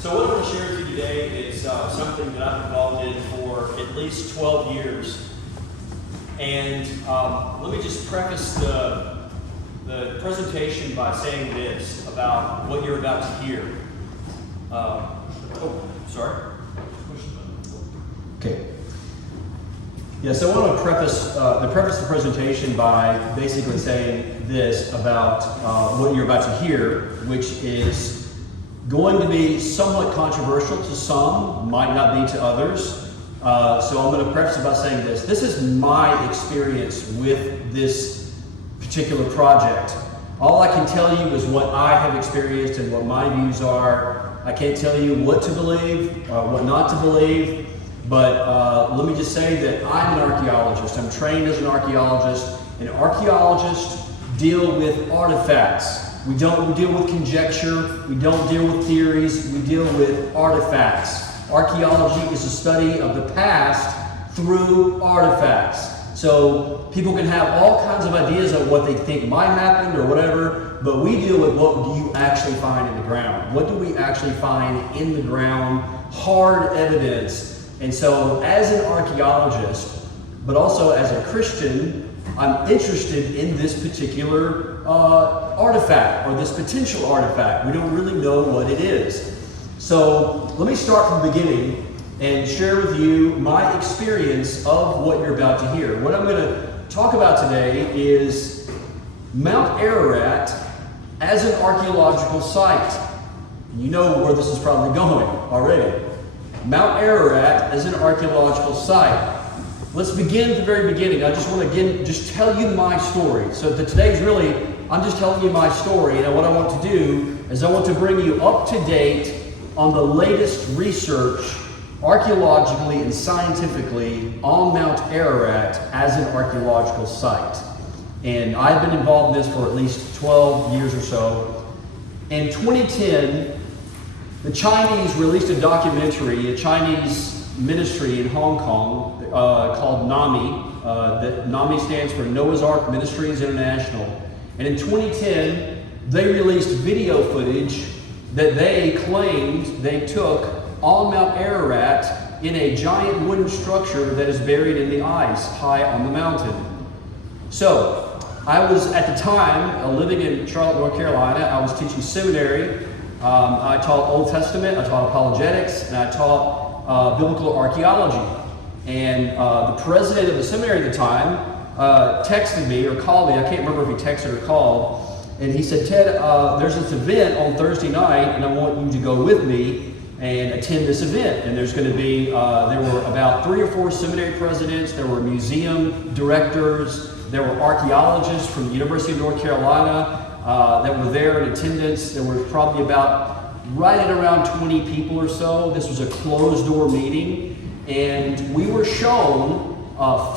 So what I'm going to share with you today is something that I've been involved in for at least 12 years. And let me just preface the presentation by saying this about what you're about to hear. Sorry. Okay. Yeah, so I want to preface the presentation by basically saying this about what you're about to hear, which is going to be somewhat controversial to some, might not be to others. So I'm going to preface it by saying this. This is my experience with this particular project. All I can tell you is what I have experienced and what my views are. I can't tell you what to believe, what not to believe. But let me just say that I'm an archaeologist. I'm trained as an archaeologist, and archaeologists deal with artifacts. We don't deal with conjecture. We don't deal with theories. We deal with artifacts. Archaeology is a study of the past through artifacts. So people can have all kinds of ideas of what they think might happen or whatever, but we deal with what do you actually find in the ground. What do we actually find in the ground? Hard evidence. And so as an archaeologist, but also as a Christian, I'm interested in this particular artifact or this potential artifact. We don't really know what it is. So let me start from the beginning and share with you my experience of what you're about to hear. What I'm going to talk about today is Mount Ararat as an archaeological site. You know where this is probably going already. Mount Ararat as an archaeological site. Let's begin at the very beginning. I just want to again just tell you my story. So today's really, I'm just telling you my story, and what I want to do is I want to bring you up to date on the latest research archaeologically and scientifically on Mount Ararat as an archaeological site. And I've been involved in this for at least 12 years or so. In 2010, the Chinese released a documentary, a Chinese ministry in Hong Kong called NAMI. That NAMI stands for Noah's Ark Ministries International. And in 2010, they released video footage that they claimed they took on Mount Ararat in a giant wooden structure that is buried in the ice high on the mountain. So, I was at the time living in Charlotte, North Carolina. I was teaching seminary. I taught Old Testament, I taught apologetics, and I taught biblical archaeology. And the president of the seminary at the time texted me or called me. I can't remember if he texted or called. And he said, Ted, there's this event on Thursday night, and I want you to go with me and attend this event. And there's going to be, there were about 3 or 4 seminary presidents, there were museum directors, there were archaeologists from the University of North Carolina that were there in attendance. There were probably about right at around 20 people or so. This was a closed-door meeting, and we were shown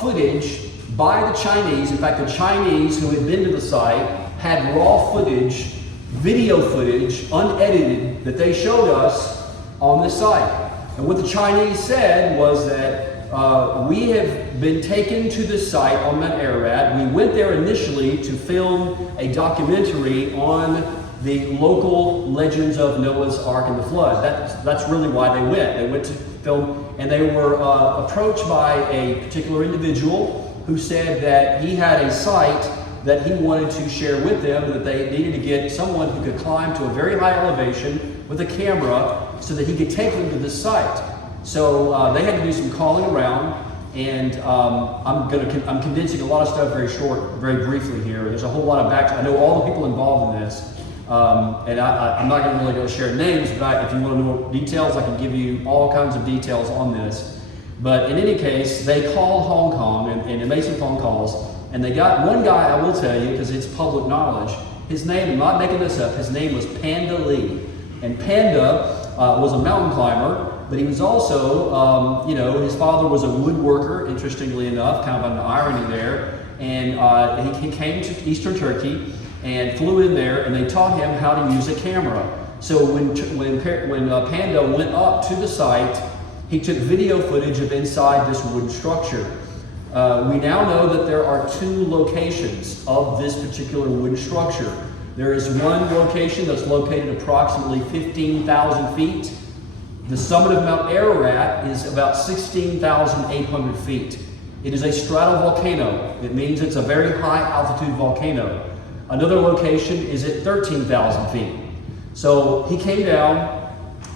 footage by the Chinese. In fact, the Chinese who had been to the site had raw footage, video footage, unedited, that they showed us on the site. And what the Chinese said was that we have been taken to the site on Mount Ararat. We went there initially to film a documentary on the local legends of Noah's Ark and the flood. That's really why they went. They went to film, and they were approached by a particular individual who said that he had a site that he wanted to share with them, that they needed to get someone who could climb to a very high elevation with a camera so that he could take them to this site. So they had to do some calling around, and I'm condensing a lot of stuff very briefly here. There's a whole lot of I know all the people involved in this, and I'm not going to really go share names, but if you want to know details, I can give you all kinds of details on this. But in any case, they called Hong Kong and made some phone calls, and they got one guy, I will tell you, because it's public knowledge. His name, I'm not making this up, his name was Panda Lee. And Panda was a mountain climber, but he was also, his father was a woodworker, interestingly enough, kind of an irony there. And he came to Eastern Turkey and flew in there, and they taught him how to use a camera. So when Panda went up to the site, he took video footage of inside this wooden structure. We now know that there are 2 locations of this particular wooden structure. There is one location that's located approximately 15,000 feet The summit of Mount Ararat is about 16,800 feet. It is a stratovolcano. It means it's a very high altitude volcano. Another location is at 13,000 feet. So he came down.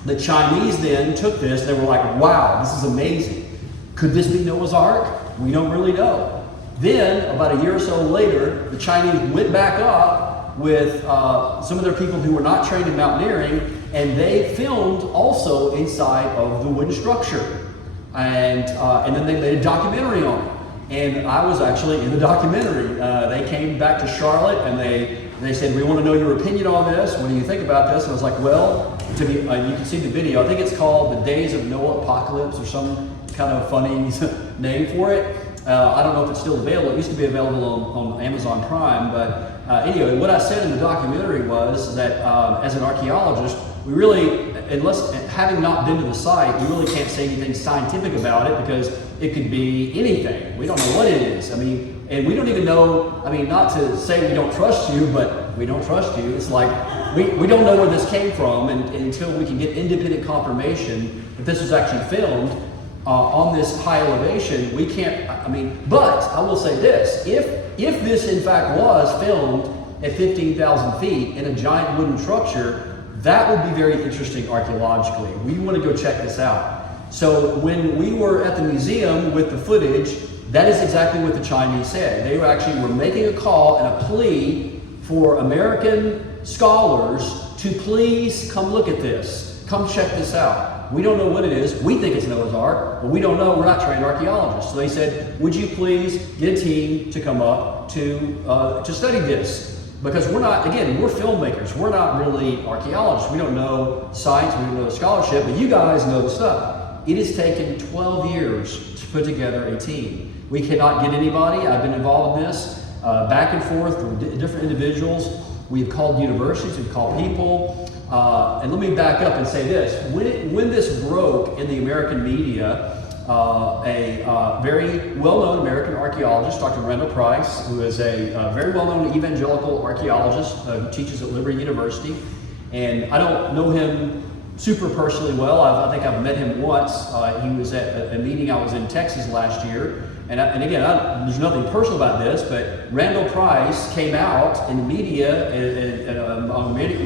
The Chinese then took this. They were like, wow, this is amazing. Could this be Noah's Ark? We don't really know. Then, about a year or so later, the Chinese went back up with some of their people who were not trained in mountaineering, and they filmed also inside of the wooden structure. And then they made a documentary on it. And I was actually in the documentary. They came back to Charlotte and they said, we want to know your opinion on this. What do you think about this? And I was like, well, you can see the video. I think it's called The Days of Noah Apocalypse or some kind of funny name for it. I don't know if it's still available. It used to be available on Amazon Prime. But anyway, what I said in the documentary was that as an archaeologist, we really, unless having not been to the site, we really can't say anything scientific about it because it could be anything. We don't know what it is. I mean, and we don't even know, I mean, not to say we don't trust you, but we don't trust you. It's like, we don't know where this came from and until we can get independent confirmation that this was actually filmed on this high elevation, we can't, I mean, but I will say this, if this in fact was filmed at 15,000 feet in a giant wooden structure, that would be very interesting archaeologically. We want to go check this out. So when we were at the museum with the footage, that is exactly what the Chinese said. They were making a call and a plea for American scholars to please come look at this. Come check this out. We don't know what it is. We think it's Noah's Ark, but we don't know. We're not trained archaeologists. So they said, would you please get a team to come up to study this? Because we're not, again, we're filmmakers. We're not really archaeologists. We don't know science, we don't know scholarship, but you guys know the stuff. It has taken 12 years to put together a team. We cannot get anybody. I've been involved in this back and forth with different individuals. We've called universities, we've called people. And let me back up and say this. When this broke in the American media, a very well-known American archaeologist, Dr. Randall Price, who is a very well-known evangelical archaeologist who teaches at Liberty University. And I don't know him super personally well. I think I've met him once. He was at a meeting I was in Texas last year. And again, there's nothing personal about this, but Randall Price came out in the media on many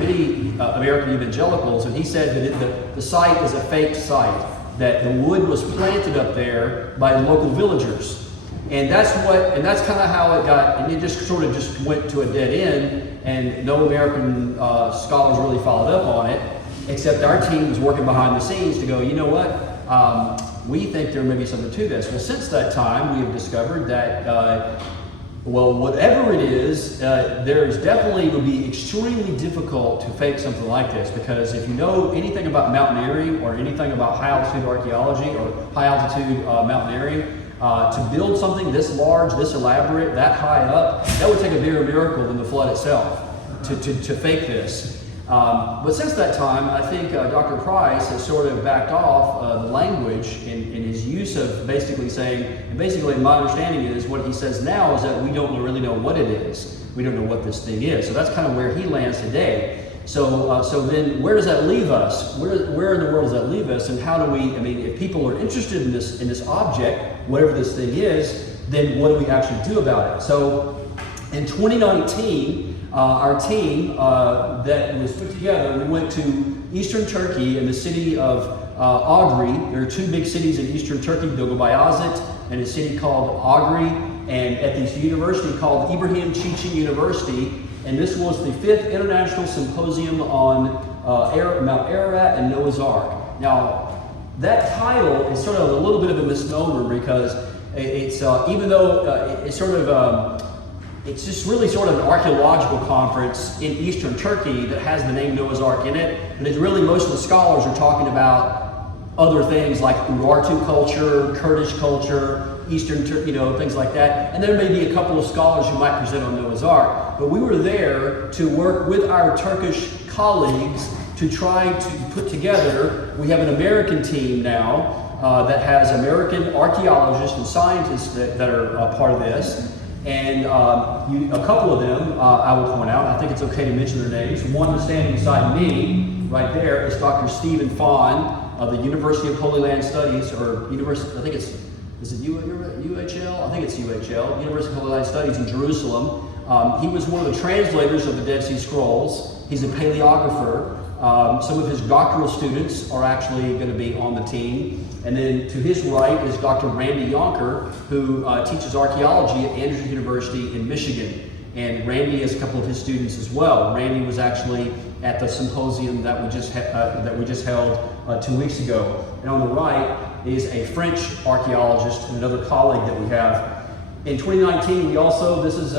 American evangelicals, and he said that the site is a fake site, that the wood was planted up there by local villagers. And that's kind of how it got, and it just sort of just went to a dead end, and no American scholars really followed up on it, except our team was working behind the scenes to go, you know what? We think there may be something to this. Well, since that time, we have discovered that, well, whatever it is, there's definitely would be extremely difficult to fake something like this, because if you know anything about mountaineering or anything about high altitude archaeology or high altitude mountaineering, to build something this large, this elaborate, that high up, that would take a bigger miracle than the flood itself to fake this. But since that time, I think Dr. Price has sort of backed off the language in his use of basically saying, and basically my understanding is what he says now is that we don't really know what it is. We don't know what this thing is. So that's kind of where he lands today. So then where does that leave us? Where in the world does that leave us? And how do we, I mean, if people are interested in this object, whatever this thing is, then what do we actually do about it? So in 2019, our team that was put together, we went to eastern Turkey in the city of Agri. There are two big cities in eastern Turkey, Dolgobayazit and a city called Agri, and at this university called Ibrahim Çiçek University. And this was the 5th International Symposium on Mount Ararat and Noah's Ark. Now, that title is sort of a little bit of a misnomer because it's, even though it's sort of, it's just really sort of an archaeological conference in eastern Turkey that has the name Noah's Ark in it. And it's really, most of the scholars are talking about other things like Urartu culture, Kurdish culture, eastern Turkey, things like that. And there may be a couple of scholars who might present on Noah's Ark. But we were there to work with our Turkish colleagues to try to put together, we have an American team now that has American archaeologists and scientists that are part of this. And a couple of them, I will point out, I think it's okay to mention their names. One standing beside me, right there, is Dr. Stephen Fawn. of the University of Holy Land Studies, or University, I think it's, is it UHL? I think it's UHL, University of Holy Land Studies in Jerusalem. He was one of the translators of the Dead Sea Scrolls. He's a paleographer. Some of his doctoral students are actually going to be on the team. And then to his right is Dr. Randy Yonker, who teaches archaeology at Andrews University in Michigan. And Randy has a couple of his students as well. Randy was actually at the symposium that we just held 2 weeks ago. And on the right is a French archaeologist and another colleague that we have. In 2019, we also, this is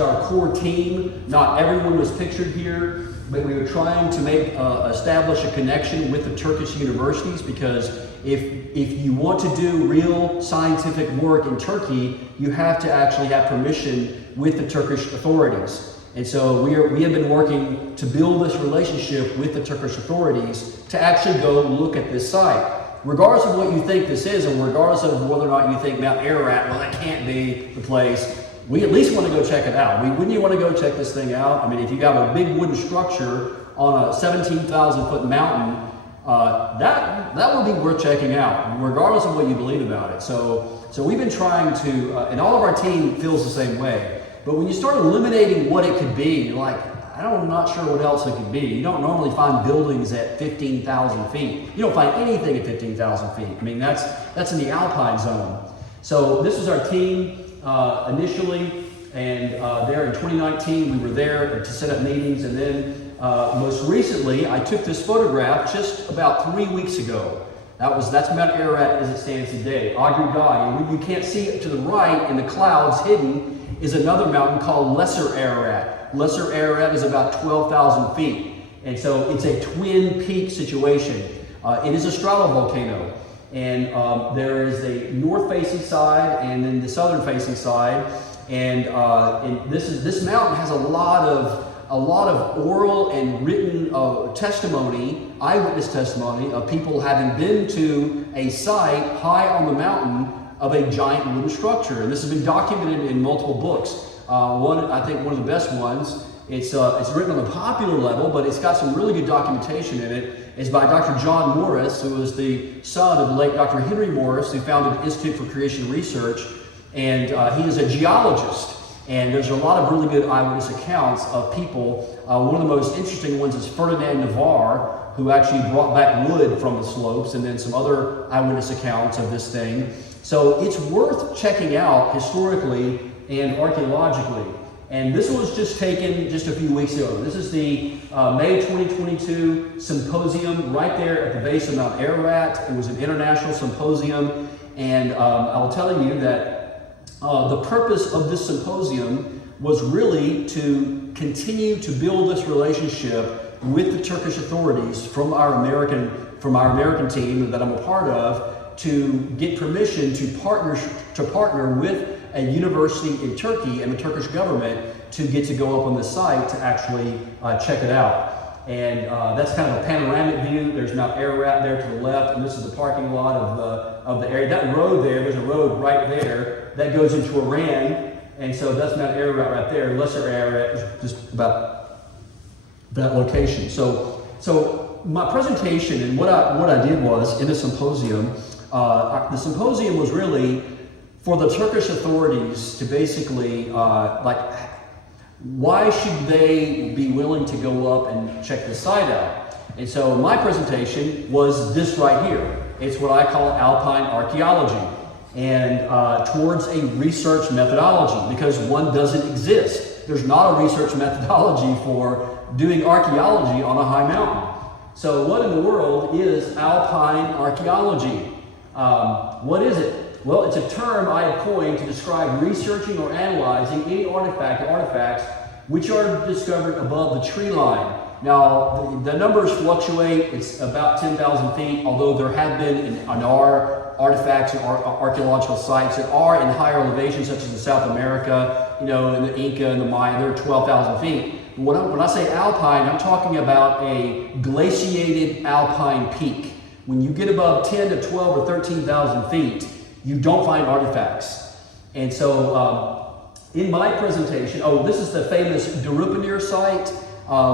our core team. Not everyone was pictured here, but we were trying to establish a connection with the Turkish universities, because if you want to do real scientific work in Turkey, you have to actually have permission with the Turkish authorities. And so we have been working to build this relationship with the Turkish authorities to actually go look at this site. Regardless of what you think this is, and regardless of whether or not you think Mount Ararat, well, that can't be the place, we at least want to go check it out. Wouldn't you want to go check this thing out? I mean, if you have a big wooden structure on a 17,000 foot mountain, that would be worth checking out, regardless of what you believe about it. So we've been trying to, and all of our team feels the same way. But when you start eliminating what it could be, you're like, I'm not sure what else it could be. You don't normally find buildings at 15,000 feet. You don't find anything at 15,000 feet. I mean, that's in the Alpine zone. So this is our team initially, and there in 2019 we were there to set up meetings, and then most recently I took this photograph just about 3 weeks ago. That's Mount Ararat as it stands today, Agri-Dai. And when you can't see it to the right in the clouds hidden is another mountain called Lesser Ararat. Lesser Ararat is about 12,000 feet. And so it's a twin peak situation. It is a stratovolcano. And there is a north-facing side and then the southern-facing side. And this mountain has a lot of oral and written testimony, eyewitness testimony of people having been to a site high on the mountain of a giant wooden structure. And this has been documented in multiple books. I think one of the best ones, it's written on a popular level, but it's got some really good documentation in it. It's by Dr. John Morris, who was the son of the late Dr. Henry Morris, who founded the Institute for Creation Research. And he is a geologist. And there's a lot of really good eyewitness accounts of people. One of the most interesting ones is Ferdinand Navarre, who actually brought back wood from the slopes, and then some other eyewitness accounts of this thing. So it's worth checking out historically and archaeologically. And this was just taken just a few weeks ago. This is the May 2022 symposium right there at the base of Mount Ararat. It was an international symposium. And I'll tell you that the purpose of this symposium was really to continue to build this relationship with the Turkish authorities from our American team that I'm a part of, to get permission to partner with a university in Turkey and the Turkish government to get to go up on the site to actually check it out. And that's kind of a panoramic view. There's Mount Ararat there to the left, and this is the parking lot of the area. That road there's a road right there that goes into Iran, and so that's Mount Ararat right there. Lesser Ararat is just about that location. So my presentation and what I did was in the symposium. The symposium was really for the Turkish authorities to basically, why should they be willing to go up and check the site out? And so my presentation was this right here. It's what I call alpine archaeology, and towards a research methodology, because one doesn't exist. There's not a research methodology for doing archaeology on a high mountain. So what in the world is alpine archaeology? What is it? Well, it's a term I have coined to describe researching or analyzing any artifact or artifacts which are discovered above the tree line. Now, the numbers fluctuate. It's about 10,000 feet, although there have been in our artifacts and archaeological sites that are in higher elevations, such as in South America, in the Inca and the Maya, they're 12,000 feet. When I say alpine, I'm talking about a glaciated alpine peak. When you get above 10 to 12 or 13,000 feet, you don't find artifacts. And so in my presentation, this is the famous Darupanir site,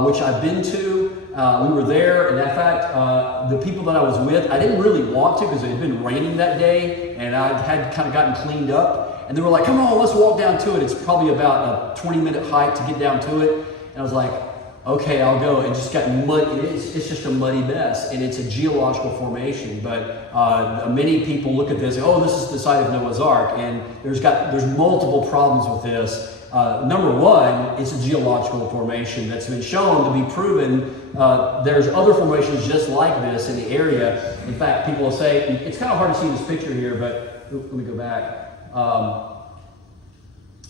which I've been to. We were there, and in fact, the people that I was with, I didn't really want to because it had been raining that day, and I had kind of gotten cleaned up. And they were like, come on, let's walk down to it. It's probably about a 20-minute hike to get down to it. And I was like, okay, I'll go. And just got muddy. It's just a muddy mess, and it's a geological formation. But many people look at this, oh, this is the site of Noah's Ark, and there's multiple problems with this. Number one, it's a geological formation that's been shown to be proven. There's other formations just like this in the area. In fact, people will say, it's kind of hard to see this picture here, but let me go back.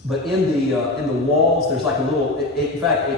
But in the walls, there's like a little. In fact,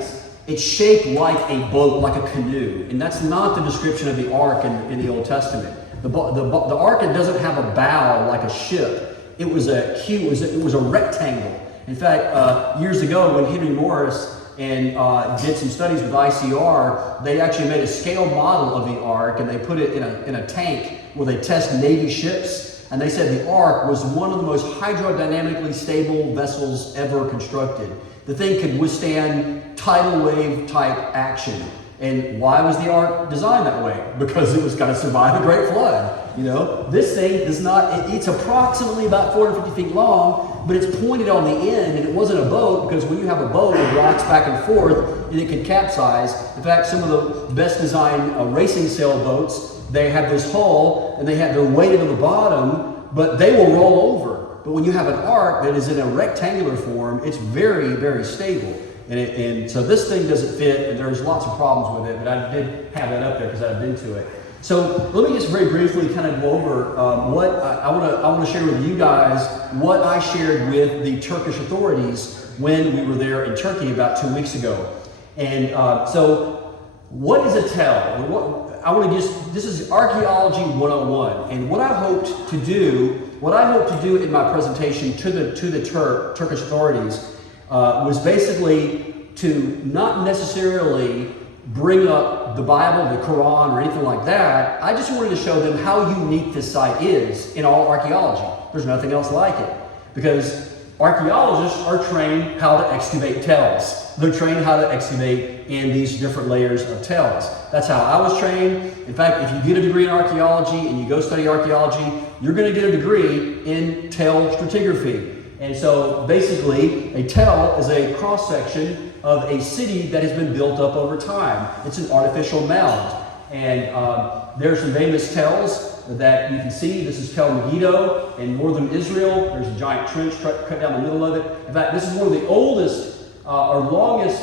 it's shaped like a boat, like a canoe, and that's not the description of the ark in the Old Testament. The ark, it doesn't have a bow like a ship. It was a rectangle. In fact, years ago when Henry Morris and did some studies with ICR, they actually made a scale model of the ark, and they put it in a tank where they test Navy ships. And they said the ark was one of the most hydrodynamically stable vessels ever constructed. The thing could withstand tidal wave type action. And why was the ark designed that way? Because it was going to survive a great flood. You know, this thing does not, it's approximately about 450 feet long, but it's pointed on the end, and it wasn't a boat, because when you have a boat, it rocks back and forth, and it can capsize. In fact, some of the best designed racing sailboats, they have this hull, and they're weighted on the bottom, but they will roll over. But when you have an ark that is in a rectangular form, it's very, very stable. And so this thing doesn't fit, and there's lots of problems with it, but I did have that up there because I've been to it. So let me just very briefly kind of go over what I want to share with you guys, what I shared with the Turkish authorities when we were there in Turkey about 2 weeks ago. And so what is a tell? This is archaeology 101, and what I hoped to do in my presentation to the Turkish authorities was basically to not necessarily bring up the Bible, the Quran, or anything like that. I just wanted to show them how unique this site is in all archaeology. There's nothing else like it, because archaeologists are trained how to excavate tells. They're trained how to excavate in these different layers of tells. That's how I was trained. In fact, if you get a degree in archaeology and you go study archaeology, you're going to get a degree in tell stratigraphy. And so basically, a tell is a cross-section of a city that has been built up over time. It's an artificial mound. And there's some famous tells that you can see. This is Tel Megiddo in northern Israel. There's a giant trench cut down the middle of it. In fact, this is one of the oldest or longest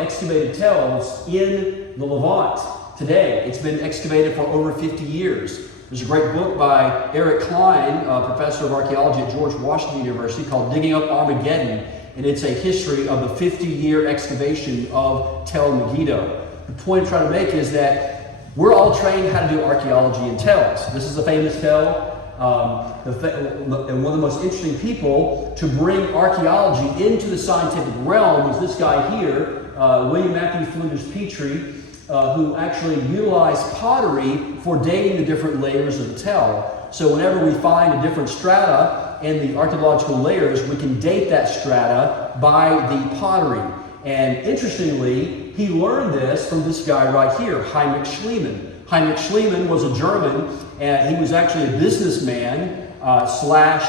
excavated tells in the Levant today. It's been excavated for over 50 years. There's a great book by Eric Klein, professor of archaeology at George Washington University, called Digging Up Armageddon, and it's a history of the 50-year excavation of Tel Megiddo. The point I'm trying to make is that we're all trained how to do archaeology in tells. This is a famous tell. And one of the most interesting people to bring archaeology into the scientific realm was this guy here, William Matthew Flinders Petrie, who actually utilized pottery for dating the different layers of the tell. So whenever we find a different strata in the archaeological layers, we can date that strata by the pottery. And interestingly, he learned this from this guy right here, Heinrich Schliemann. Heinrich Schliemann was a German, and he was actually a businessman slash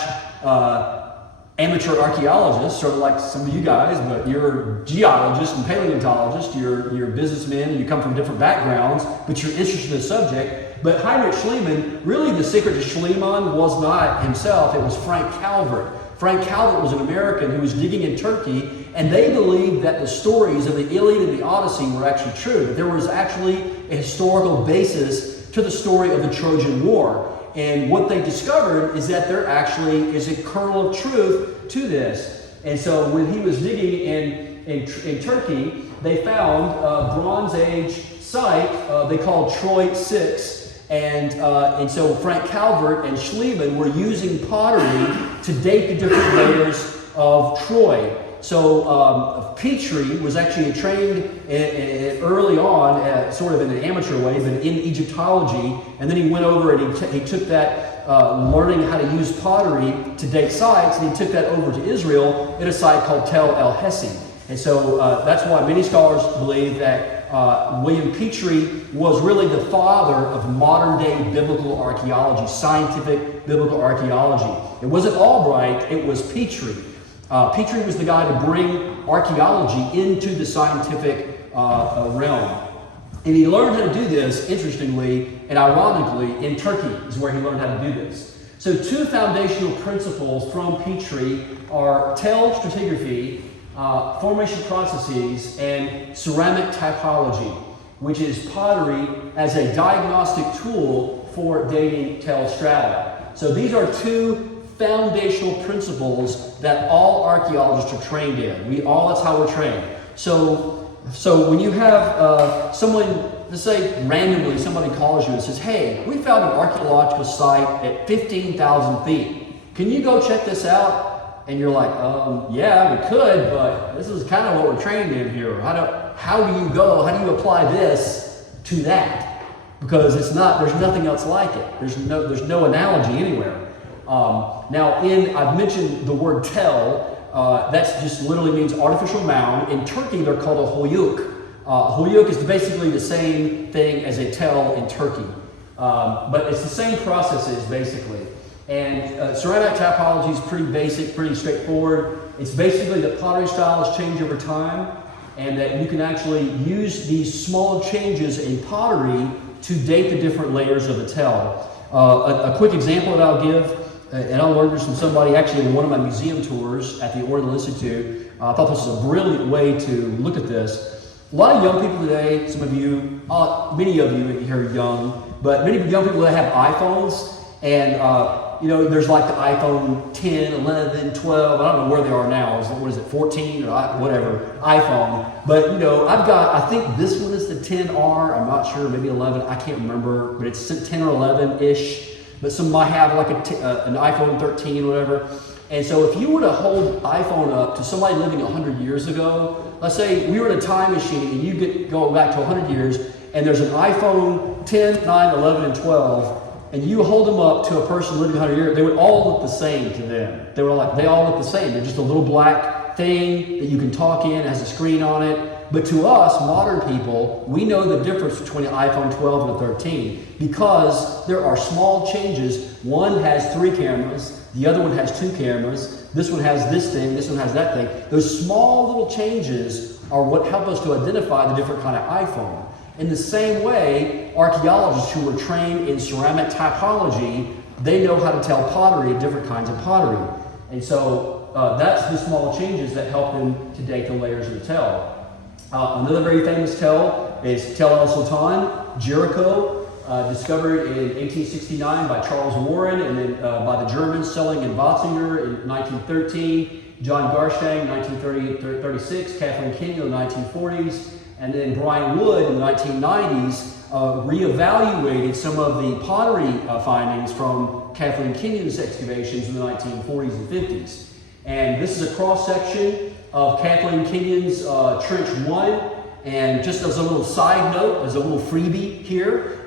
amateur archaeologist, sort of like some of you guys, but you're geologists and paleontologists, you're businessmen, and you come from different backgrounds, but you're interested in the subject. But Heinrich Schliemann, really the secret to Schliemann was not himself, it was Frank Calvert. Frank Calvert was an American who was digging in Turkey, and they believed that the stories of the Iliad and the Odyssey were actually true, that there was actually a historical basis to the story of the Trojan War. And what they discovered is that there actually is a kernel of truth to this. And so when he was digging in Turkey, they found a Bronze Age site they called Troy 6. And so Frank Calvert and Schliemann were using pottery to date the different layers of Troy. So Petrie was actually trained early on, sort of in an amateur way, but in Egyptology, and then he went over and he took that learning how to use pottery to date sites, and he took that over to Israel at a site called Tel El Hesi. And so that's why many scholars believe that William Petrie was really the father of modern-day biblical archaeology, scientific biblical archaeology. It wasn't Albright, it was Petrie. Petrie was the guy to bring archaeology into the scientific realm. And he learned how to do this, interestingly and ironically, in Turkey is where he learned how to do this. So two foundational principles from Petrie are tell stratigraphy, formation processes, and ceramic typology, which is pottery as a diagnostic tool for dating tell strata. So these are two foundational principles that all archaeologists are trained in. That's how we're trained. So when you have someone, let's say randomly somebody calls you and says, hey, we found an archaeological site at 15,000 feet. Can you go check this out? And you're like, yeah, we could, but this is kind of what we're trained in here. How do you apply this to that? Because there's nothing else like it. There's no analogy anywhere. I've mentioned the word tell. That just literally means artificial mound. In Turkey, they're called a hoyuk. Hoyuk is basically the same thing as a tell in Turkey. But it's the same processes, basically. And ceramic typology is pretty basic, pretty straightforward. It's basically that pottery styles change over time, and that you can actually use these small changes in pottery to date the different layers of the tell. A quick example that I'll give, and I learned this from somebody actually in one of my museum tours at the Oriental Institute. I thought this was a brilliant way to look at this. A lot of young people today, some of you, many of you here are young, but many young people that have iPhones, and there's like the iPhone 10, 11, 12, I don't know where they are now. What is it, 14 or whatever, iPhone. But I think this one is the 10R, I'm not sure, maybe 11, I can't remember, but it's 10 or 11-ish. But some might have like an iPhone 13 or whatever. And so if you were to hold iPhone up to somebody living 100 years ago, let's say we were in a time machine and you go back to 100 years, and there's an iPhone 10, 9, 11, and 12, and you hold them up to a person living 100 years, they would all look the same to them. They all look the same. They're just a little black thing that you can talk in, has a screen on it. But to us, modern people, we know the difference between an iPhone 12 and a 13 because there are small changes. One has 3 cameras, the other one has 2 cameras, this one has this thing, this one has that thing. Those small little changes are what help us to identify the different kind of iPhone. In the same way, archaeologists who were trained in ceramic typology, they know how to tell pottery, different kinds of pottery. And so that's the small changes that help them to date the layers of the tell. Another very famous tell is Tell el Sultan, Jericho, discovered in 1869 by Charles Warren, and then by the Germans selling in Watzinger in 1913, John Garstang, 1936, Kathleen Kenyon in the 1940s, and then Brian Wood in the 1990s reevaluated some of the pottery findings from Kathleen Kenyon's excavations in the 1940s and 50s. And this is a cross-section of Kathleen Kenyon's Trench 1. And just as a little side note, as a little freebie here,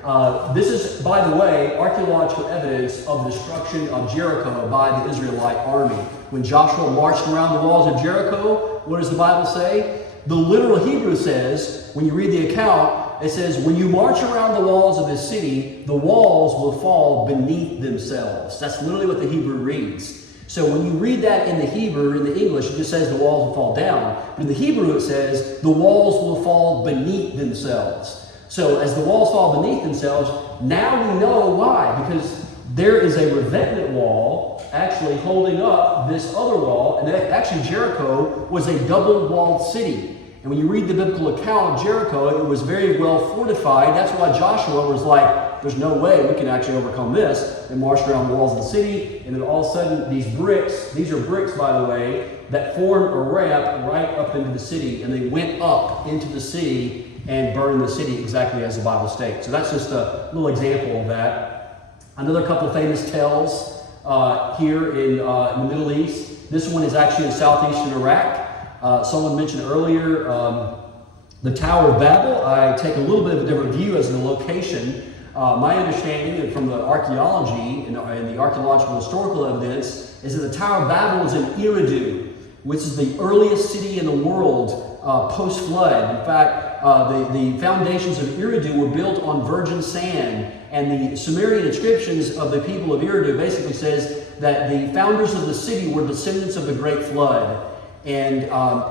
this is, by the way, archaeological evidence of the destruction of Jericho by the Israelite army. When Joshua marched around the walls of Jericho, what does the Bible say? The literal Hebrew says, when you read the account, it says, when you march around the walls of this city, the walls will fall beneath themselves. That's literally what the Hebrew reads. So when you read that in the Hebrew, in the English, it just says the walls will fall down. But in the Hebrew, it says the walls will fall beneath themselves. So as the walls fall beneath themselves, now we know why. Because there is a revetment wall actually holding up this other wall. And actually Jericho was a double-walled city. And when you read the biblical account of Jericho, it was very well fortified. That's why Joshua was like, there's no way we can actually overcome this. And marched around the walls of the city. And then all of a sudden, these are bricks, by the way, that formed a ramp right up into the city. And they went up into the city and burned the city exactly as the Bible states. So that's just a little example of that. Another couple of famous tells here in the Middle East. This one is actually in southeastern Iraq. Someone mentioned earlier the Tower of Babel. I take a little bit of a different view as the location. My understanding from the archaeology and the archaeological historical evidence is that the Tower of Babel is in Eridu, which is the earliest city in the world post-flood. In fact, the foundations of Eridu were built on virgin sand, and the Sumerian inscriptions of the people of Eridu basically says that the founders of the city were descendants of the Great Flood. And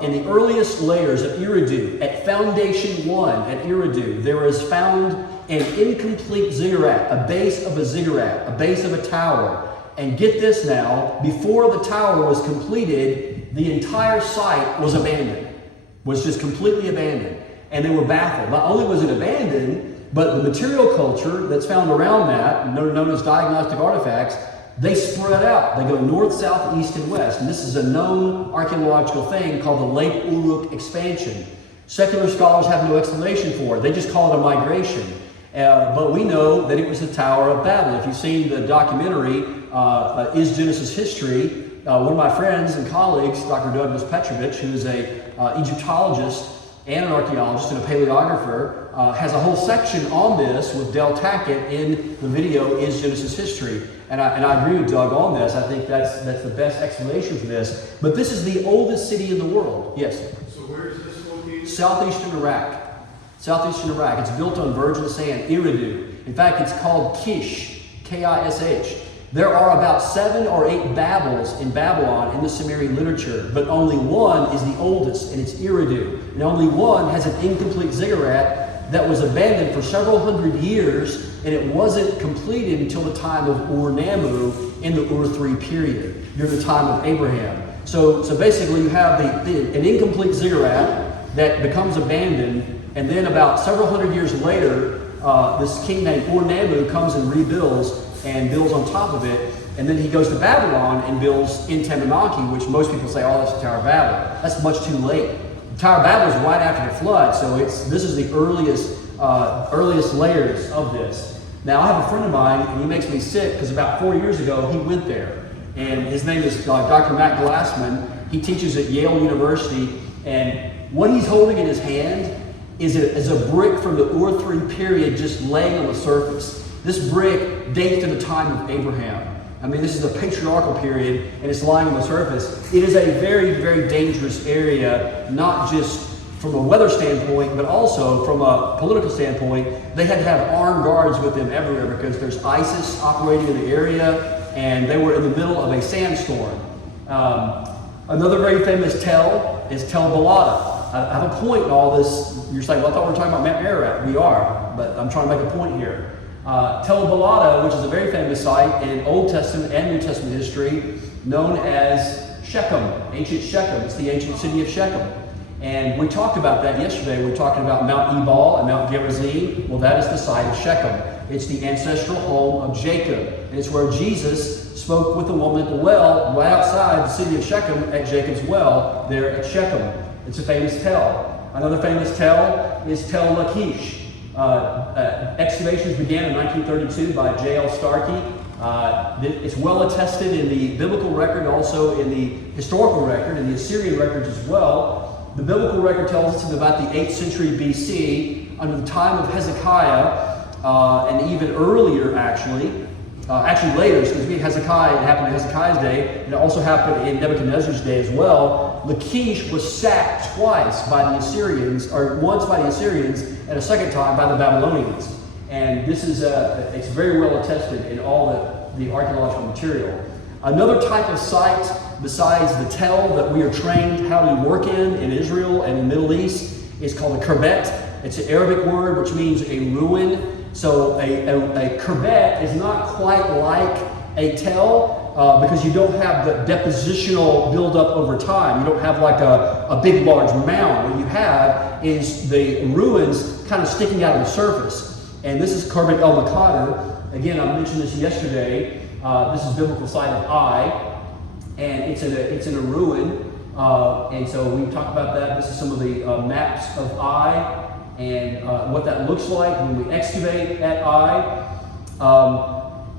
in the earliest layers of Eridu, at Foundation 1 at Eridu, there is found an incomplete ziggurat, a base of a ziggurat, a base of a tower. And get this now, before the tower was completed, the entire site was abandoned, was just completely abandoned. And they were baffled. Not only was it abandoned, but the material culture that's found around that, known as diagnostic artifacts, they spread out. They go north, south, east, and west. And this is a known archaeological thing called the Lake Uruk expansion. Secular scholars have no explanation for it. They just call it a migration. But we know that it was the Tower of Babel. If you've seen the documentary, Is Genesis History, one of my friends and colleagues, Dr. Douglas Petrovich, who is an Egyptologist and an archaeologist and a paleographer, has a whole section on this with Del Tackett in the video Is Genesis History. And I agree with Doug on this. I think that's the best explanation for this. But this is the oldest city in the world. Yes? So where is this located? Southeastern Iraq. Southeastern Iraq. It's built on virgin sand, Eridu. In fact, it's called Kish, K-I-S-H. There are about 7 or 8 Babels in Babylon in the Sumerian literature, but only one is the oldest, and it's Eridu. And only one has an incomplete ziggurat that was abandoned for several hundred years, and it wasn't completed until the time of Ur-Nammu in the Ur-3 period, during the time of Abraham. So basically you have an incomplete ziggurat that becomes abandoned, and then about several hundred years later, this king named Ur-Nammu comes and rebuilds and builds on top of it, and then he goes to Babylon and builds in Tamanaki, which most people say, oh, that's the Tower of Babel. That's much too late. The Tower of Babel is right after the flood, so this is the earliest layers of this. Now, I have a friend of mine, and he makes me sick because about 4 years ago, he went there. And his name is Dr. Matt Glassman. He teaches at Yale University, and what he's holding in his hand is a brick from the Ur-3 period just laying on the surface. This brick dates to the time of Abraham. I mean, this is the patriarchal period, and it's lying on the surface. It is a very, very dangerous area, not just from a weather standpoint, but also from a political standpoint. They had to have armed guards with them everywhere because there's ISIS operating in the area, and they were in the middle of a sandstorm. Another very famous tell is Tel Balata. I have a point in all this. You're saying, well, I thought we were talking about Mount Ararat. We are, but I'm trying to make a point here. Tel Balata, which is a very famous site in Old Testament and New Testament history, known as Shechem, ancient Shechem. It's the ancient city of Shechem. And we talked about that yesterday. We were talking about Mount Ebal and Mount Gerizim. Well, that is the site of Shechem. It's the ancestral home of Jacob. And it's where Jesus spoke with the woman at the well right outside the city of Shechem at Jacob's well there at Shechem. It's a famous tell. Another famous tell is Tel Lachish. Excavations began in 1932 by J.L. Starkey. It's well attested in the biblical record, also in the historical record, and the Assyrian records as well. The biblical record tells us in about the 8th century BC, under the time of Hezekiah, and even earlier actually later, excuse me, Hezekiah, it happened in Hezekiah's day, and it also happened in Nebuchadnezzar's day as well. Lachish was sacked twice by the Assyrians, or once by the Assyrians, and a second time by the Babylonians. And this is, it's very well attested in all the archaeological material. Another type of site, besides the tell that we are trained how to work in Israel and the Middle East, is called a kerbet. It's an Arabic word which means a ruin. So a kerbet is not quite like a tell because you don't have the depositional buildup over time. You don't have like a big, large mound. What you have is the ruins kind of sticking out of the surface. And this is Kerbet El Makader. Again, I mentioned this yesterday. This is biblical site of Ai, and it's in a ruin. And so we talked about that. This is some of the maps of Ai and what that looks like when we excavate at Ai.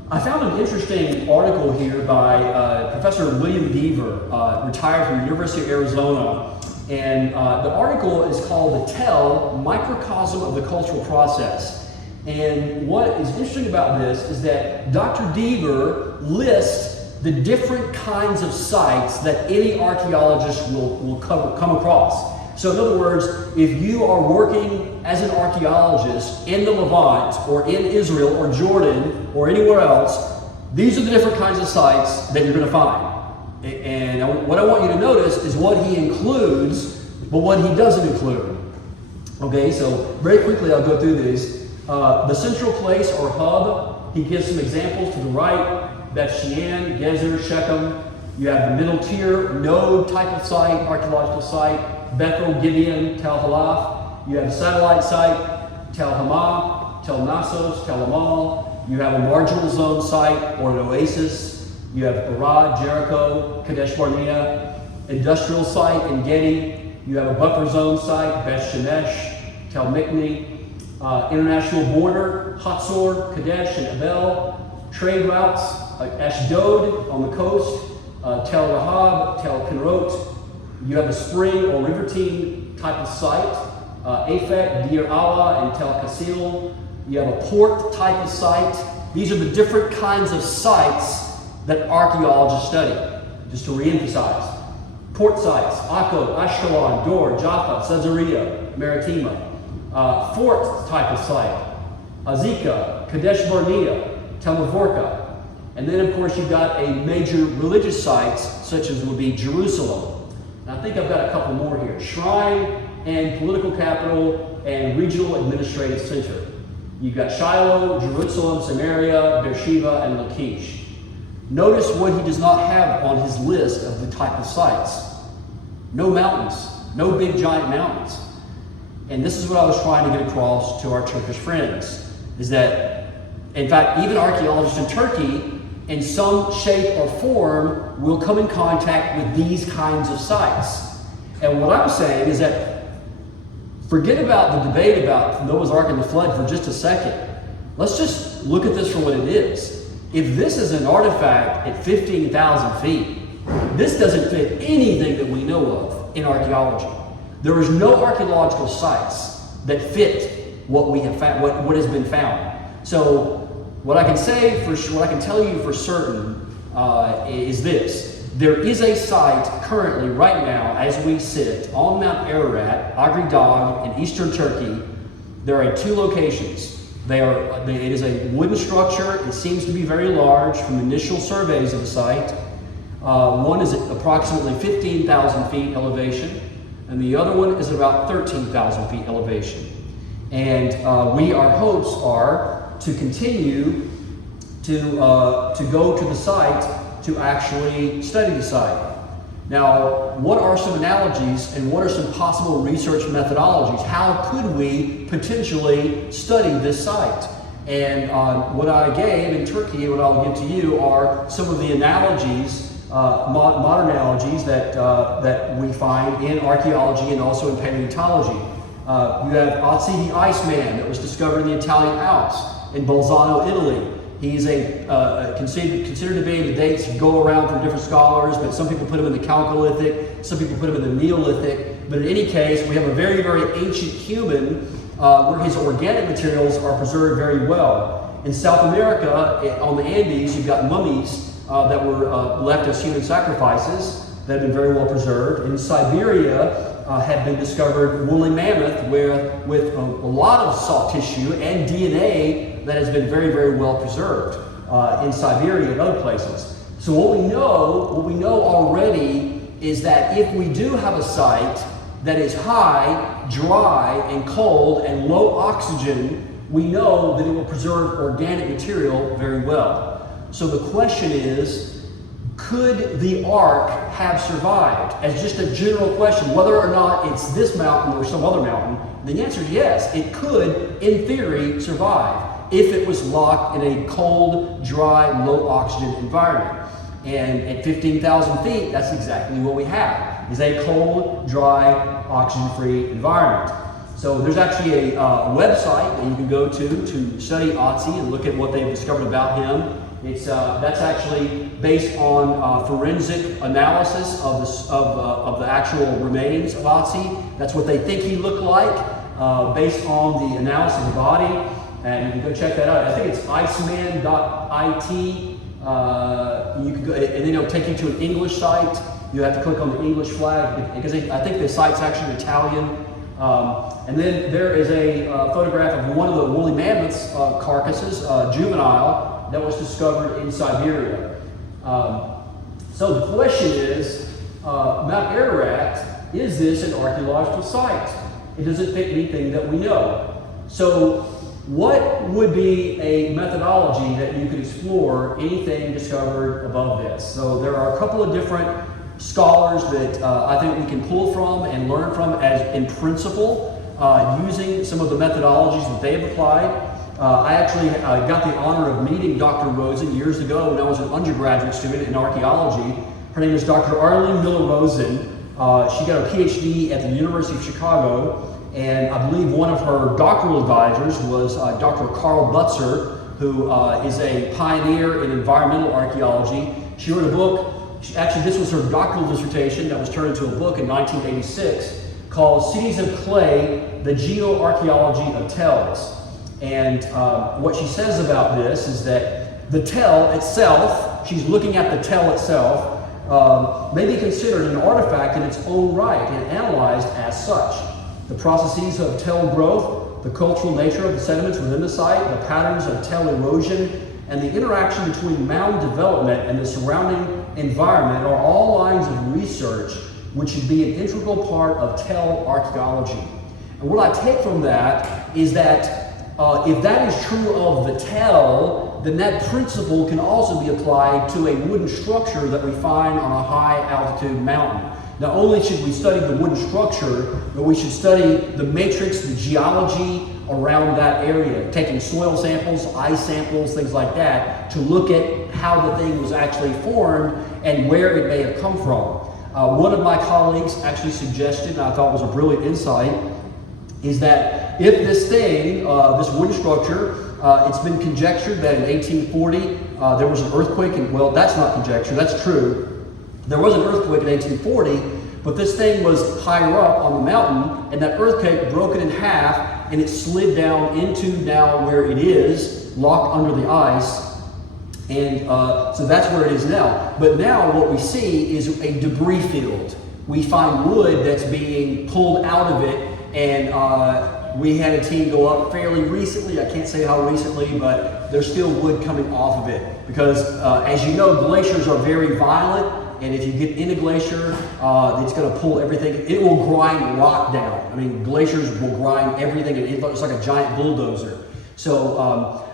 I found an interesting article here by Professor William Deaver, retired from the University of Arizona. And the article is called The Tell, Microcosm of the Cultural Process. And what is interesting about this is that Dr. Deaver lists the different kinds of sites that any archaeologist will come across. So in other words, if you are working as an archaeologist in the Levant or in Israel or Jordan or anywhere else, these are the different kinds of sites that you're going to find. And what I want you to notice is what he includes, but what he doesn't include. Okay, so very quickly I'll go through these. The central place or hub, he gives some examples to the right: Beth Shean, Gezer, Shechem. You have the middle tier, node type of site, archaeological site, Bethel, Gibeon, Tel Halaf. You have a satellite site, Tel Hamah, Tel Nassos, Tel Amal. You have a marginal zone site or an oasis. You have Arad, Jericho, Kadesh Barnea, industrial site in Gedi. You have a buffer zone site, Beth Shemesh, Tel Mikni, international border, Hatzor, Kadesh, and Abel. Trade routes, Ashdod on the coast, Tel Rahab, Tel Kinrot. You have a spring or riverine type of site, Aphek, Deir Allah, and Tel Kasil. You have a port type of site. These are the different kinds of sites that archaeologists study. Just to reemphasize. Port sites, Akko, Ashkelon, Dor, Jaffa, Caesarea, Maritima. Fort type of site, Azekah, Kadesh Barnea, Tel Mavorka. And then of course you've got a major religious sites such as would be Jerusalem. And I think I've got a couple more here. Shrine and political capital and regional administrative center. You've got Shiloh, Jerusalem, Samaria, Beersheba, and Lachish. Notice what he does not have on his list of the type of sites. No mountains, no big giant mountains. And this is what I was trying to get across to our Turkish friends, is that, in fact, even archaeologists in Turkey, in some shape or form, will come in contact with these kinds of sites. And what I'm saying is that, forget about the debate about Noah's Ark and the flood for just a second. Let's just look at this for what it is. If this is an artifact at 15,000 feet, this doesn't fit anything that we know of in archaeology. There is no archaeological sites that fit what we have found, what has been found. So what I can say what I can tell you for certain is this: there is a site currently, right now, as we sit, on Mount Ararat, Agri Dağ, in eastern Turkey. There are 2 locations. It is a wooden structure. It seems to be very large from initial surveys of the site. One is at approximately 15,000 feet elevation, and the other one is about 13,000 feet elevation. And our hopes are to continue to go to the site to actually study the site. Now, what are some analogies and what are some possible research methodologies? How could we potentially study this site? And what I gave in Turkey, what I'll give to you, are some of the analogies, modern analogies that we find in archaeology and also in paleontology. You have Ötzi the Iceman that was discovered in the Italian Alps in Bolzano, Italy. He's considered to be, the dates go around from different scholars, but some people put him in the Chalcolithic, some people put him in the Neolithic. But in any case, we have a very, very ancient human where his organic materials are preserved very well. In South America, on the Andes, you've got mummies that were left as human sacrifices that have been very well preserved. In Siberia, had been discovered woolly mammoth with a lot of soft tissue and DNA that has been very, very well preserved in Siberia and other places. So what we know already is that if we do have a site that is high, dry, and cold, and low oxygen, we know that it will preserve organic material very well. So the question is, could the Ark have survived? As just a general question, whether or not it's this mountain or some other mountain, the answer is yes, it could, in theory, survive if it was locked in a cold, dry, low oxygen environment. And at 15,000 feet, that's exactly what we have, is a cold, dry, oxygen-free environment. So there's actually a website that you can go to study Ötzi and look at what they've discovered about him. That's actually based on forensic analysis of the actual remains of Ötzi. That's what they think he looked like, based on the analysis of the body. And you can go check that out. I think it's iceman.it. You can go, and then it'll take you to an English site. you have to click on the English flag because I think the site's actually Italian. And then there is a photograph of one of the woolly mammoths carcasses, juvenile, that was discovered in Siberia. So the question is, Mount Ararat, is this an archaeological site? It doesn't fit anything that we know. So what would be a methodology that you could explore anything discovered above this? So there are a couple of different scholars that I think we can pull from and learn from as in principle, using some of the methodologies that they have applied. I actually got the honor of meeting Dr. Rosen years ago when I was an undergraduate student in archaeology. Her name is Dr. Arlene Miller-Rosen. She got a PhD at the University of Chicago, and I believe one of her doctoral advisors was Dr. Carl Butzer, who is a pioneer in environmental archaeology. She wrote a book. Actually, this was her doctoral dissertation that was turned into a book in 1986 called Cities of Clay, the Geoarchaeology of Tells. And what she says about this is that the tell itself, she's looking at the tell itself, may be considered an artifact in its own right and analyzed as such. The processes of tell growth, the cultural nature of the sediments within the site, the patterns of tell erosion, and the interaction between mound development and the surrounding environment are all lines of research which should be an integral part of tell archaeology. And what I take from that is that if that is true of the tell, then that principle can also be applied to a wooden structure that we find on a high altitude mountain. Not only should we study the wooden structure, but we should study the matrix, the geology around that area, taking soil samples, ice samples, things like that, to look at how the thing was actually formed and where it may have come from. One of my colleagues actually suggested, and I thought was a brilliant insight, is that if this thing, this wooden structure, it's been conjectured that in 1840 there was an earthquake, and well, that's not conjecture, that's true. There was an earthquake in 1840, but this thing was higher up on the mountain, and that earthquake broke it in half, and it slid down into now where it is, locked under the ice, and so that's where it is now. But now what we see is a debris field. We find wood that's being pulled out of it, and we had a team go up fairly recently. I can't say how recently, but there's still wood coming off of it. Because as you know, glaciers are very violent, and if you get in a glacier, it's going to pull everything. It will grind rock down. I mean, glaciers will grind everything, and it's like a giant bulldozer. So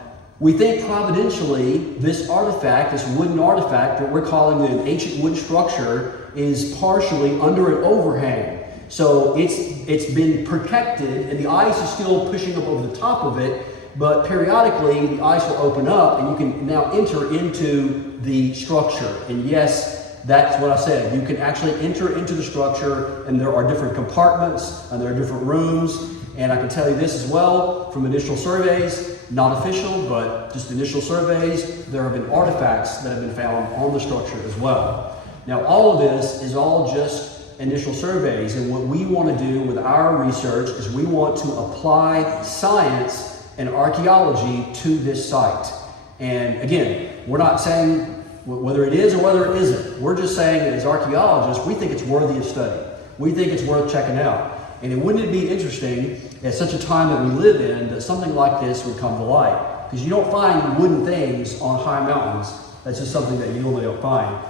we think providentially this artifact, this wooden artifact that we're calling an ancient wood structure, is partially under an overhang. So it's been protected, and the ice is still pushing up over the top of it, but periodically the ice will open up and you can now enter into the structure. And yes, that's what I said. You can actually enter into the structure, and there are different compartments and there are different rooms. And I can tell you this as well from initial surveys, not official, but just initial surveys, there have been artifacts that have been found on the structure as well. Now, all of this is all just initial surveys, and what we want to do with our research is we want to apply science and archaeology to this site. And again, we're not saying whether it is or whether it isn't. We're just saying that as archaeologists, we think it's worthy of study. We think it's worth checking out. And wouldn't it be interesting at such a time that we live in that something like this would come to light? Because you don't find wooden things on high mountains. That's just something that you normally don't find.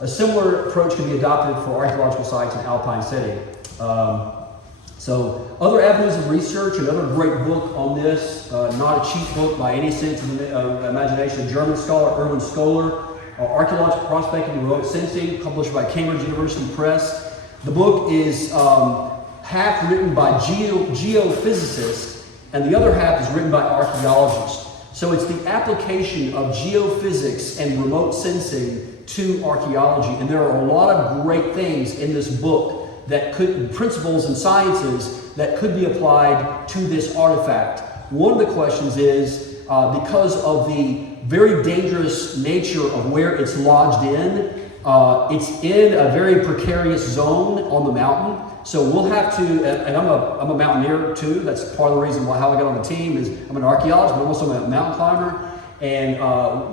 A similar approach can be adopted for archaeological sites in alpine setting. So other avenues of research, another great book on this, not a cheap book by any sense of imagination, a German scholar, Erwin Scholar, Archaeological Prospecting and Remote Sensing, published by Cambridge University Press. The book is half written by geophysicists, and the other half is written by archaeologists. So it's the application of geophysics and remote sensing to archaeology, and there are a lot of great things in this book that could, principles and sciences that could be applied to this artifact. One of the questions is, because of the very dangerous nature of where it's lodged in, it's in a very precarious zone on the mountain. So we'll have to, and I'm a mountaineer too. That's part of the reason how I got on the team is I'm an archaeologist, but I'm also a mountain climber. And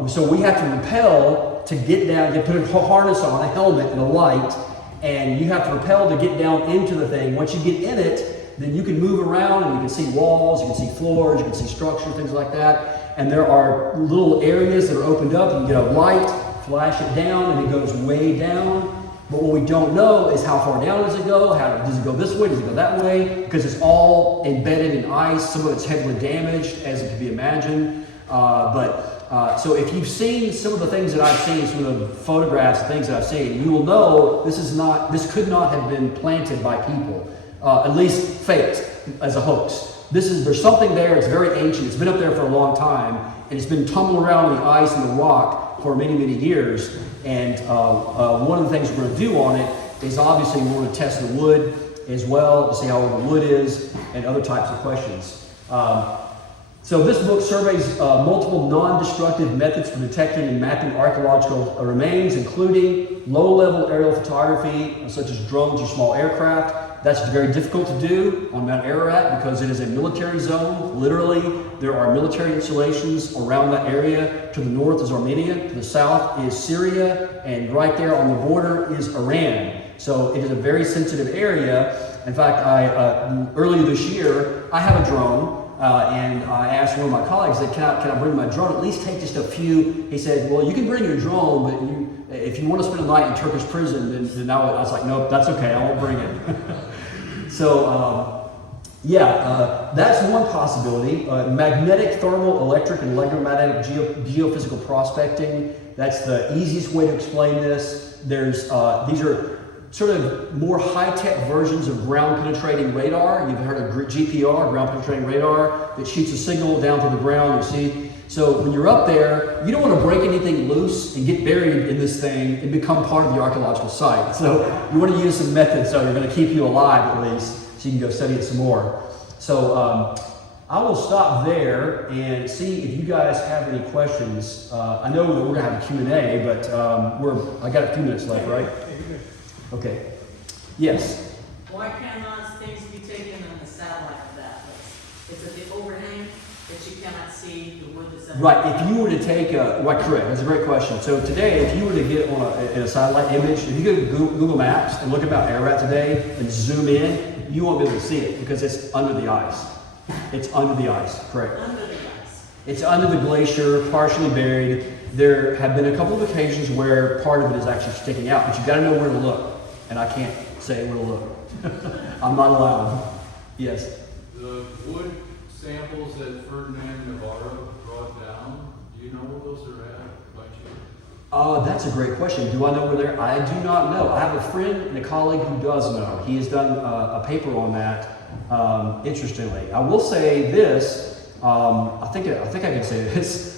so we have to rappel to get down, to put a harness on, a helmet and a light, and you have to rappel to get down into the thing. Once you get in it, then you can move around and you can see walls, you can see floors, you can see structure, things like that. And there are little areas that are opened up. You can get a light, flash it down, and it goes way down. But what we don't know is how far down does it go? Does it go this way? Does it go that way? Because it's all embedded in ice. Some of it's heavily damaged, as it can be imagined. So if you've seen some of the things that I've seen, some of the photographs, things that I've seen, you will know this could not have been planted by people, at least faked as a hoax. There's something there. It's very ancient. It's been up there for a long time, and it's been tumbling around on the ice and the rock for many, many years. And one of the things we're going to do on it is obviously we're going to test the wood as well to see how old the wood is and other types of questions. So this book surveys multiple non-destructive methods for detecting and mapping archaeological remains, including low-level aerial photography, such as drones or small aircraft. That's very difficult to do on Mount Ararat because it is a military zone. Literally, there are military installations around that area. To the north is Armenia, to the south is Syria, and right there on the border is Iran. So it is a very sensitive area. In fact, earlier this year, I have a drone. And I asked one of my colleagues, can I bring my drone, at least take just a few? He said, well, you can bring your drone, but if you want to spend a night in Turkish prison, then I was like, nope, that's okay, I won't bring it. So, that's one possibility. Magnetic, thermal, electric, and electromagnetic geophysical prospecting. That's the easiest way to explain this. These are sort of more high-tech versions of ground-penetrating radar. You've heard of GPR, ground-penetrating radar, that shoots a signal down to the ground, you see. So when you're up there, you don't want to break anything loose and get buried in this thing and become part of the archaeological site. So you want to use some methods that are going to keep you alive at least, so you can go study it some more. So I will stop there and see if you guys have any questions. I know that we're going to have a Q&A, but I got a few minutes left, right? Okay. Yes. Why cannot things be taken on the satellite of that place? Is it the overhang that you cannot see the wood that's Right. If you were to take correct. That's a great question. So today, if you were to get on a satellite image, if you go to Google Maps and look at Mount Ararat today and zoom in, you won't be able to see it because it's under the ice. It's under the ice. Correct. Under the ice. It's under the glacier, partially buried. There have been a couple of occasions where part of it is actually sticking out, but you've got to know where to look. And I can't say where to look. I'm not allowed. Yes? The wood samples that Ferdinand Navarro brought down, do you know where those are at by chance? That's a great question. Do I know where they're? I do not know. I have a friend and a colleague who does know. He has done a paper on that, interestingly. I will say this, I think I can say this.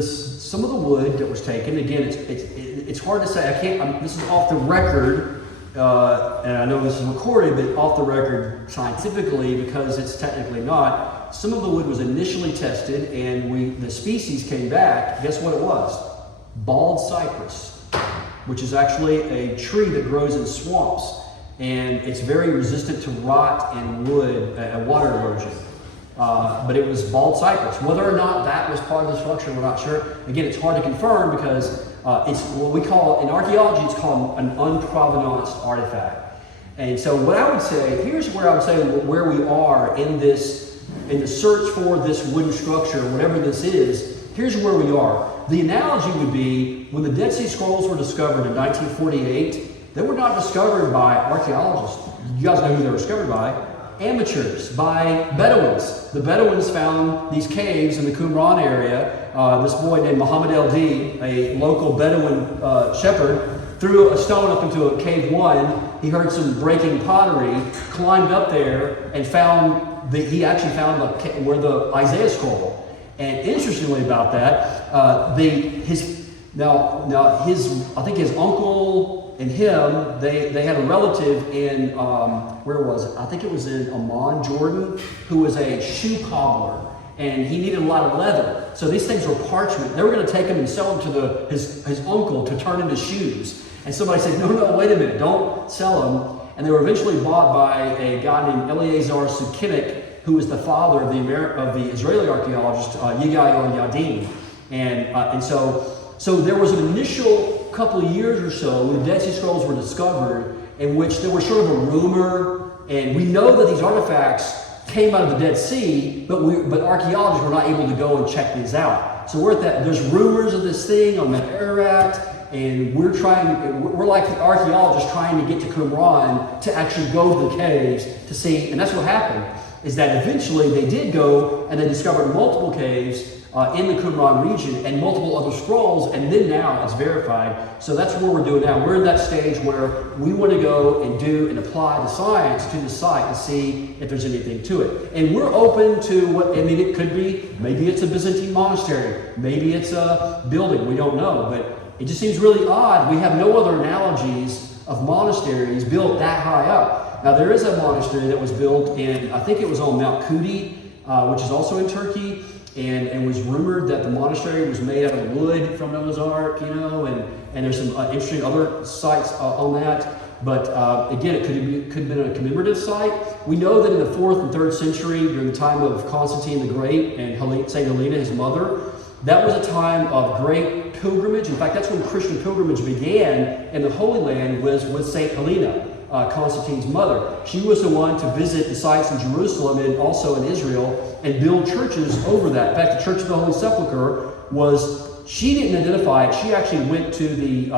Some of the wood that was taken, again, it's hard to say. This is off the record, and I know this is recorded, but off the record scientifically because it's technically not. Some of the wood was initially tested, and the species came back. Guess what it was? Bald cypress, which is actually a tree that grows in swamps, and it's very resistant to rot and water erosion. But it was bald cypress. Whether or not that was part of the structure, we're not sure. Again, it's hard to confirm because it's what we call, in archaeology, it's called an unprovenanced artifact. And so what I would say, here's where I would say where we are in the search for this wooden structure, whatever this is, here's where we are. The analogy would be, when the Dead Sea Scrolls were discovered in 1948, they were not discovered by archaeologists. You guys know who they were discovered by? Amateurs, by Bedouins. The Bedouins found these caves in the Qumran area. This boy named Muhammad El-D, a local Bedouin shepherd, threw a stone up into a cave 1. He heard some breaking pottery, climbed up there, and he actually found where the Isaiah scroll. And interestingly about that, I think his uncle and him, they had a relative in, where was it? I think it was in Amman, Jordan, who was a shoe cobbler. And he needed a lot of leather. So these things were parchment. They were going to take them and sell them to his uncle to turn into shoes. And somebody said, no, wait a minute, don't sell them. And they were eventually bought by a guy named Eleazar Sukenik, who was the father of the Israeli archaeologist Yigael Yadin. And so there was an initial couple of years or so when the Dead Sea Scrolls were discovered, in which there was sort of a rumor, and we know that these artifacts came out of the Dead Sea, but archaeologists were not able to go and check these out. So we're at that. There's rumors of this thing on Mount Ararat, and we're like the archaeologists trying to get to Qumran to actually go to the caves to see. And that's what happened, is that eventually they did go and they discovered multiple caves in the Qumran region and multiple other scrolls, and then now it's verified. So that's what we're doing now. We're in that stage where we want to go and do and apply the science to the site to see if there's anything to it. And we're open to what, I mean, it could be, maybe it's a Byzantine monastery, maybe it's a building, we don't know, but it just seems really odd. We have no other analogies of monasteries built that high up. Now there is a monastery that was built in, I think it was on Mount Kudi, which is also in Turkey. And it was rumored that the monastery was made out of wood from Noah's Ark, and there's some interesting other sites on that. But again, it could have been a commemorative site. We know that in the 4th and 3rd century, during the time of Constantine the Great and St. Helena, his mother, that was a time of great pilgrimage. In fact, that's when Christian pilgrimage began in the Holy Land, was with St. Helena, Constantine's mother. She was the one to visit the sites in Jerusalem and also in Israel and build churches over that. In fact, the Church of the Holy Sepulchre she didn't identify it. She actually went to the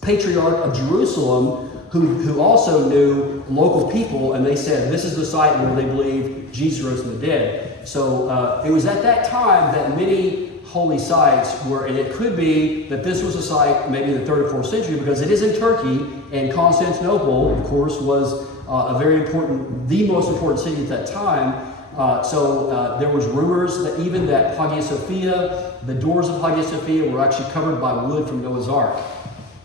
Patriarch of Jerusalem, who also knew local people, and they said, this is the site where they believe Jesus rose from the dead. So it was at that time that many holy sites were, and it could be that this was a site maybe in the 3rd or 4th century, because it is in Turkey, and Constantinople, of course, was the most important city at that time. So there was rumors that even that Hagia Sophia, the doors of Hagia Sophia were actually covered by wood from Noah's Ark.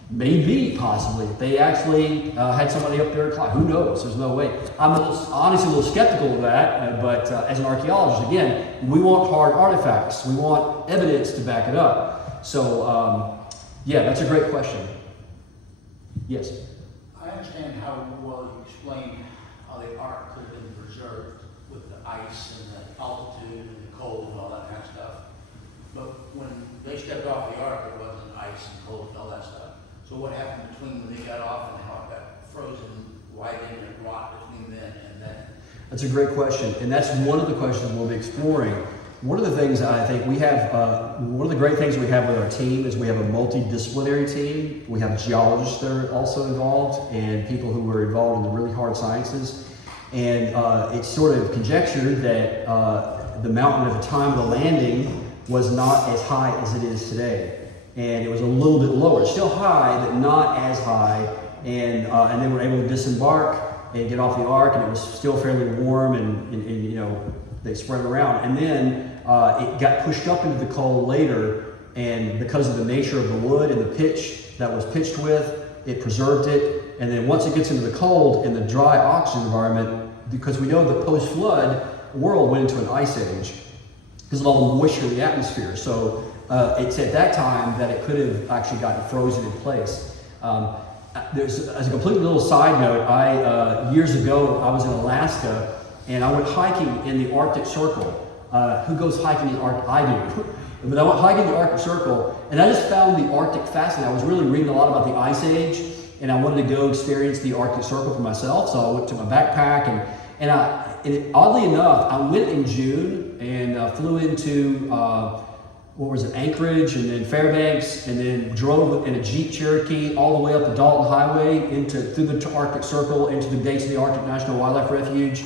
Maybe, possibly, they actually had somebody up there. Who knows? There's no way. I'm honestly a little skeptical of that, but as an archaeologist, again, we want hard artifacts. We want evidence to back it up. So, yeah, that's a great question. Yes? I understand how well you explained how the Ark could have been preserved with the ice and the altitude and the cold and all that kind of stuff. But when they stepped off the Ark, there wasn't ice and cold and all that stuff. So what happened between when they got off and how it got frozen? Why didn't it rot between then and then? That's a great question, and that's one of the questions we'll be exploring. One of the things I think we have, one of the great things we have with our team is we have a multidisciplinary team. We have geologists that are also involved and people who are involved in the really hard sciences. And it's sort of conjectured that the mountain at the time of the landing was not as high as it is today. And it was a little bit lower. It's still high, but not as high. And they were able to disembark and get off the Ark, and it was still fairly warm, and they spread around. And then it got pushed up into the cold later, and because of the nature of the wood and the pitch that was pitched with, it preserved it. And then once it gets into the cold and the dry oxygen environment, because we know the post-flood world went into an ice age because of all the moisture in the atmosphere. So it's at that time that it could have actually gotten frozen in place. As a completely little side note, years ago I was in Alaska and I went hiking in the Arctic Circle. Who goes hiking in the Arctic? I do. But I went hiking the Arctic Circle, and I just found the Arctic fascinating. I was really reading a lot about the Ice Age, and I wanted to go experience the Arctic Circle for myself. So I went to my backpack, and oddly enough, I went in June and flew into Anchorage, and then Fairbanks, and then drove in a Jeep Cherokee all the way up the Dalton Highway through the Arctic Circle into the gates of the Arctic National Wildlife Refuge.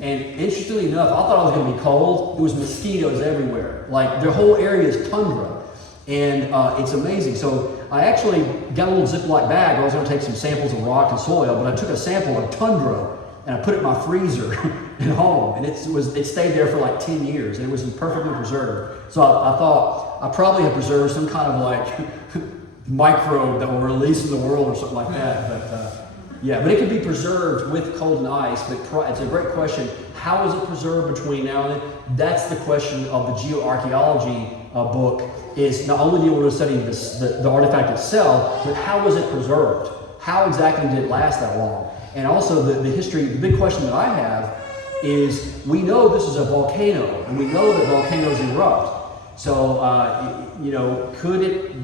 And interestingly enough, I thought it was going to be cold. It was mosquitoes everywhere. Like, the whole area is tundra. And it's amazing. So I actually got a little Ziploc bag. I was going to take some samples of rock and soil, but I took a sample of tundra and I put it in my freezer at home. And it stayed there for like 10 years, and it was perfectly preserved. So I thought I probably have preserved some kind of like microbe that will release in the world or something like that. But but it can be preserved with cold and ice. But it's a great question. How is it preserved between now and then? That's the question of the geoarchaeology book. Is not only do you want to study the artifact itself, but how was it preserved? How exactly did it last that long? And also the history. The big question that I have is we know this is a volcano, and we know that volcanoes erupt. So,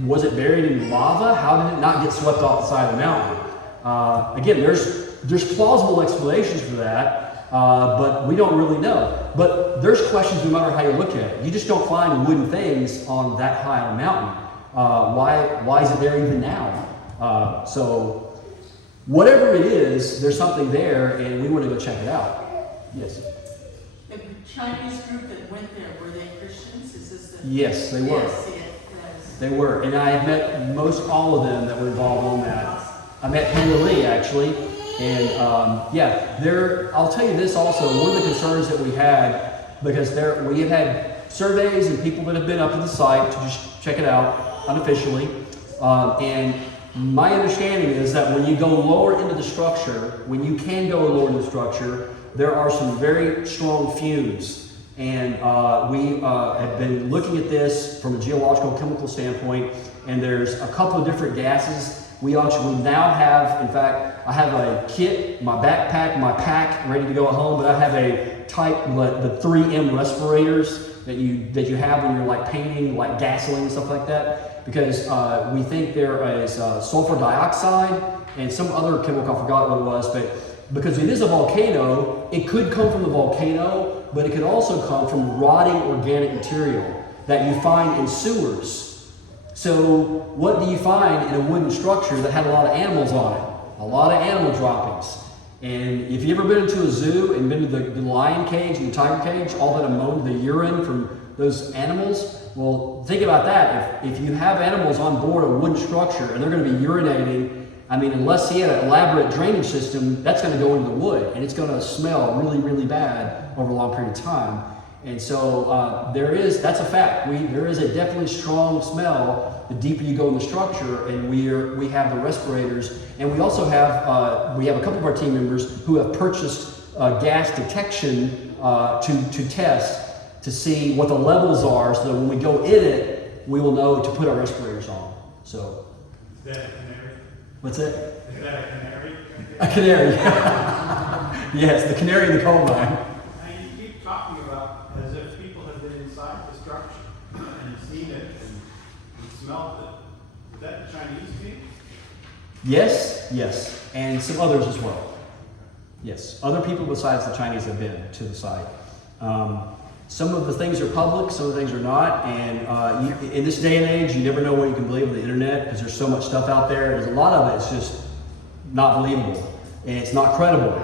was it buried in lava? How did it not get swept off the side of the mountain? Again, there's plausible explanations for that, but we don't really know. But there's questions no matter how you look at it. You just don't find wooden things on that high on a mountain. Why is it there even now? So, whatever it is, there's something there, and we want to go check it out. Yes. The Chinese group that went there, were they Christians? Is this the? Yes, they were. Yes, yes. They were, and I have met most all of them that were involved on that. I met Panda Lee actually, and I'll tell you this also. One of the concerns that we had, because we have had surveys and people that have been up to the site to just check it out unofficially, and my understanding is that when you go lower into the structure, when you can go lower into the structure, there are some very strong fumes. And we have been looking at this from a geological chemical standpoint, and there's a couple of different gases. We actually now have, in fact, I have a kit, my backpack, my pack ready to go at home, but I have a type, the 3M respirators that you have when you're like painting, like gasoline and stuff like that, because we think there is sulfur dioxide and some other chemical, I forgot what it was, but because it is a volcano, it could come from the volcano, but it could also come from rotting organic material that you find in sewers. So what do you find in a wooden structure that had a lot of animals on it? A lot of animal droppings. And if you've ever been into a zoo and been to the lion cage and the tiger cage, all that ammonia, the urine from those animals, well, think about that. If you have animals on board a wooden structure and they're going to be urinating, I mean, unless he had an elaborate drainage system, that's going to go into the wood, and it's going to smell really, really bad over a long period of time. And so that's a fact. There is a definitely strong smell the deeper you go in the structure, and we have the respirators, and we also have we have a couple of our team members who have purchased gas detection to test to see what the levels are, so that when we go in it, we will know to put our respirators on. So. Is that a canary? What's it? Is that a canary? A canary. Yes, the canary in the coal mine. Now, you keep talking about as if people have been inside the structure and seen it and smelled it. Is that the Chinese people? Yes, and some others as well. Yes, other people besides the Chinese have been to the site. Some of the things are public, some of the things are not, and in this day and age, you never know what you can believe on the internet because there's so much stuff out there. There's a lot of it, it's just not believable, and it's not credible.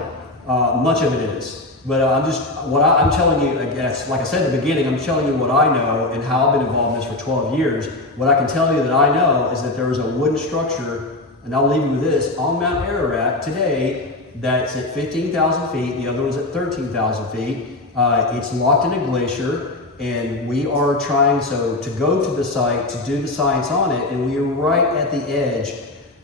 Much of it is. But I'm telling you, I guess, like I said at the beginning, I'm telling you what I know and how I've been involved in this for 12 years. What I can tell you that I know is that there is a wooden structure, and I'll leave you with this, on Mount Ararat today that's at 15,000 feet, the other one's at 13,000 feet. It's locked in a glacier, and we are trying to go to the site to do the science on it, and we are right at the edge.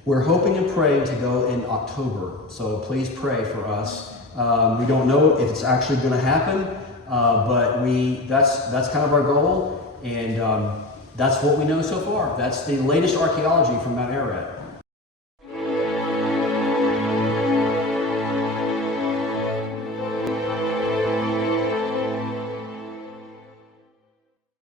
We're hoping and praying to go in October, so please pray for us. We don't know if it's actually going to happen, but that's kind of our goal, and that's what we know so far. That's the latest archaeology from Mount Ararat.